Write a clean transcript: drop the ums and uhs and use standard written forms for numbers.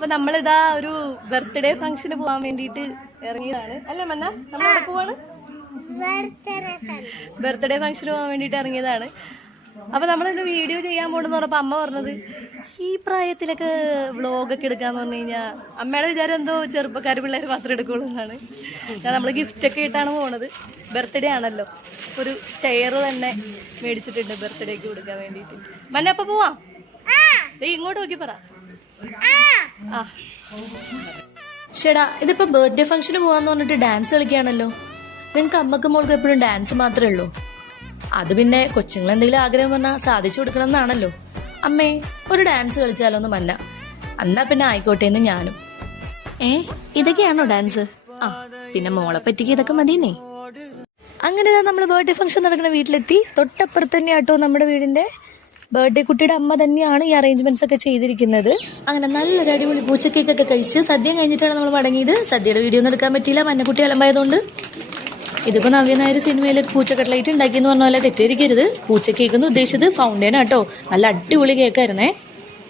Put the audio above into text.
അപ്പൊ നമ്മളിതാ ഒരു ബർത്ത്ഡേ ഫംഗ്ഷന് പോകാൻ വേണ്ടിട്ട് ഇറങ്ങിയതാണ് അല്ലേ മന്ന? നമ്മൾ എവിടെ പോവാണ്? ബർത്ത്ഡേ ഫംഗ്ഷന് പോകാൻ വേണ്ടിട്ട് ഇറങ്ങിയതാണ്. അപ്പൊ നമ്മളിന്ന് വീഡിയോ ചെയ്യാൻ പോണെന്ന് പറഞ്ഞപ്പോ അമ്മ പറഞ്ഞത് ഈ പ്രായത്തിലൊക്കെ വ്ളോഗൊക്കെ എടുക്കാന്ന് പറഞ്ഞു കഴിഞ്ഞാൽ അമ്മയുടെ വിചാരം എന്തോ ചെറുപ്പക്കാർ പിള്ളേർ മാത്രമേ എടുക്കുള്ളൂ എന്നാണ്. നമ്മൾ ഗിഫ്റ്റൊക്കെ ആയിട്ടാണ് പോണത്. ബർത്ത്ഡേ ആണല്ലോ. ഒരു ചെയർ തന്നെ മേടിച്ചിട്ടുണ്ട് ബർത്ത്ഡേക്ക് കൊടുക്കാൻ വേണ്ടിയിട്ട്. മന്ന അപ്പൊ പോവാം. ഇങ്ങോട്ട് നോക്കി പറ. ആ ചേടാ, ഇതിപ്പോ ബർത്ത്ഡേ ഫംഗ്ഷന് പോവാന്ന് പറഞ്ഞിട്ട് ഡാൻസ് കളിക്കുകയാണല്ലോ. നിങ്ങക്ക് അമ്മക്ക് മോൾക്ക് എപ്പോഴും ഡാൻസ് മാത്രമേ ഉള്ളൂ. അത് പിന്നെ കൊച്ചുങ്ങൾ എന്തെങ്കിലും ആഗ്രഹം വന്നാൽ സാധിച്ചു കൊടുക്കണം എന്നാണല്ലോ. അമ്മേ, ഒരു ഡാൻസ് കളിച്ചാലോന്ന് മന്ന. എന്നാ പിന്നെ ആയിക്കോട്ടെ എന്ന് ഞാനും. ഇതൊക്കെയാണോ ഡാൻസ്? ആ, പിന്നെ മോളെ പറ്റിക്ക് ഇതൊക്കെ മതിയെന്നേ. അങ്ങനെ നമ്മൾ ബർത്ത്ഡേ ഫംഗ്ഷൻ നടക്കുന്ന വീട്ടിലെത്തി. തൊട്ടപ്പുറത്ത് തന്നെയാട്ടോ നമ്മുടെ വീടിന്റെ. ബർത്ത്ഡേ കുട്ടിയുടെ അമ്മ തന്നെയാണ് ഈ അറേഞ്ച്മെന്റ്സ് ഒക്കെ ചെയ്തിരിക്കുന്നത്. അങ്ങനെ നല്ലൊരു അടിപൊളി പൂച്ചക്കേക്കൊക്കെ കഴിച്ച് സദ്യ കഴിഞ്ഞിട്ടാണ് നമ്മൾ മടങ്ങിയത്. സദ്യയുടെ വീഡിയോ ഒന്നും എടുക്കാൻ പറ്റിയില്ല, മഞ്ഞക്കുട്ടി അലമ്പായതുകൊണ്ട്. ഇതിപ്പോ നവ്യ നായർ സിനിമയിലെ പൂച്ച കട്ട്ലൈറ്റ് ഉണ്ടാക്കിയെന്ന് പറഞ്ഞ പോലെ തെറ്റിയിരിക്കരുത്. പൂച്ച കേക്ക് എന്ന് ഉദ്ദേശിച്ചത് ഫൗണ്ടൈൻ ആട്ടോ. നല്ല അടിപൊളി കേക്കായിരുന്നേ.